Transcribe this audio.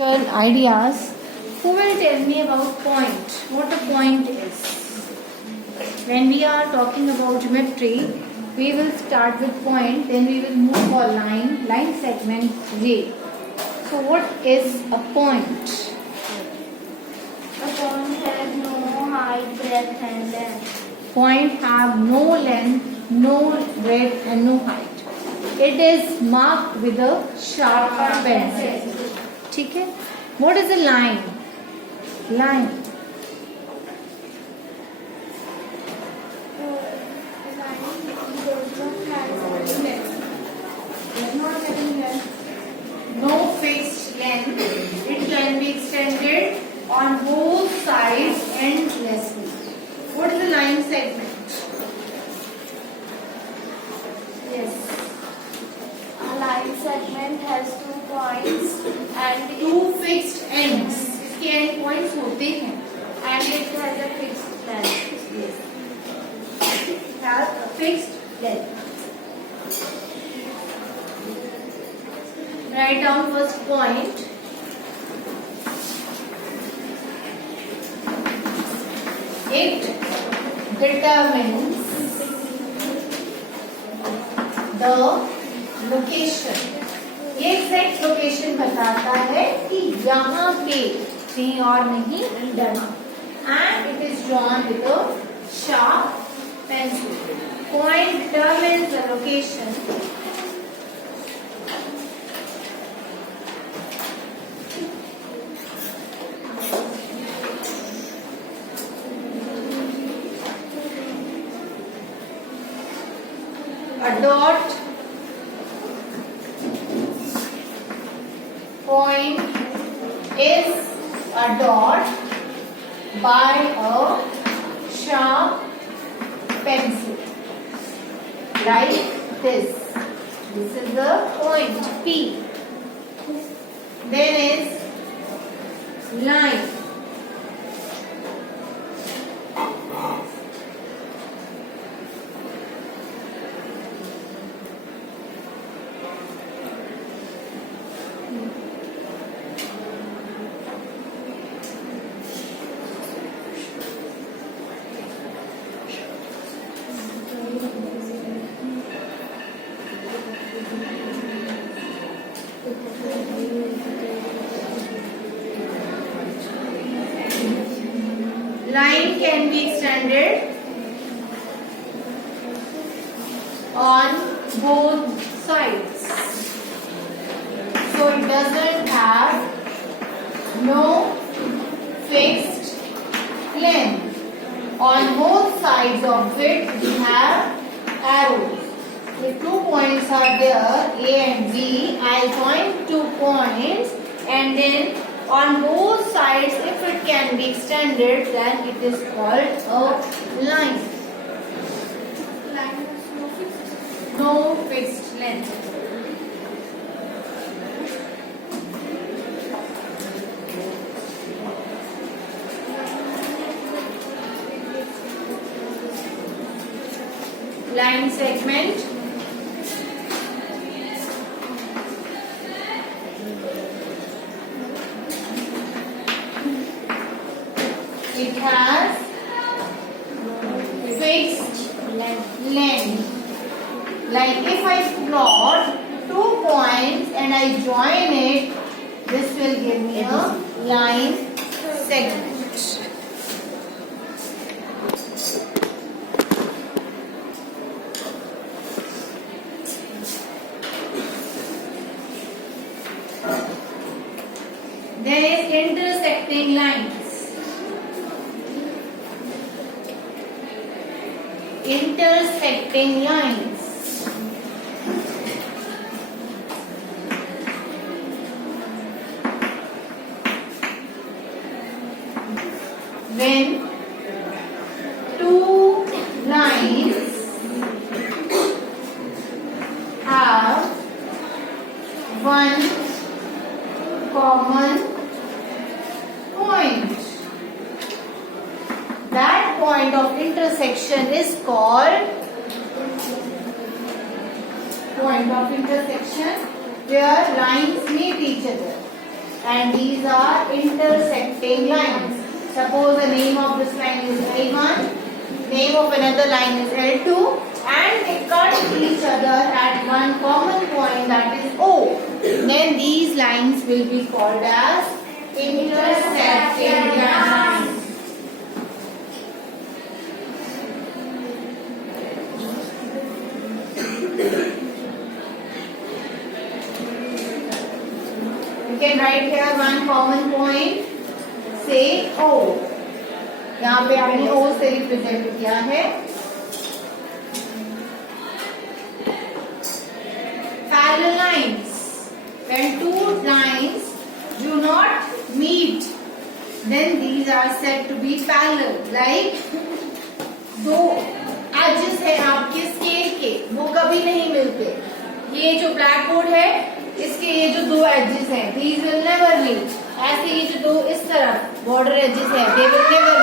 Ideas. Who will tell me about point? What a point is? When we are talking about geometry, we will start with point, then we will move for line segment, ray. So what is a point? A point has no height, breadth and length. Point have no length, no breadth and no height. It is marked with a sharp pencil. ठीक है? What is a line? Line. No fixed length. It can be extended on both sides endlessly. What is the line segment? Yes. A line segment has 2 points and Two fixed ends. इसके end points होते हैं. it has a fixed length. It has a fixed length. Write down first point. It determines the location. ये exact location बताता है कि यहाँ पे कहीं और नहीं यहाँ. And it is drawn with a sharp pencil. Point determines the location. A dot point is a dot by a sharp pencil, like this. This is the point P. Then is line. Line can be extended on both sides. So it doesn't have no fixed length. On both sides of it we have arrows. The 2 points are there, A and B. I'll join 2 points and then on both sides, if it can be extended, then it is called a line. Line has no fixed. No fixed length. Line segment. It has fixed length. Like if I plot 2 points and I join it, this will give me a line segment. There is intersecting lines. Intersecting lines. When 2 lines have one common point, that point of intersection is called point of intersection where lines meet each other. and these are intersecting lines. Suppose the name of this line is L1, name of another line is L2, and they cut each other at one common point, that is O. Then these lines will be called as intersecting lines. You can write here one common point, say O. यहाँ पे आपने O से represent किया है. Parallel lines. When two lines do not meet, then these are said to be parallel. Like दो edges है आपके scale के, वो कभी नहीं मिलते. ये जो ब्लैक बोर्ड है, इसके ये जो दो एजेस हैं, these will never meet. ऐसे ये जो दो इस तरफ बॉर्डर एजेस है, they will never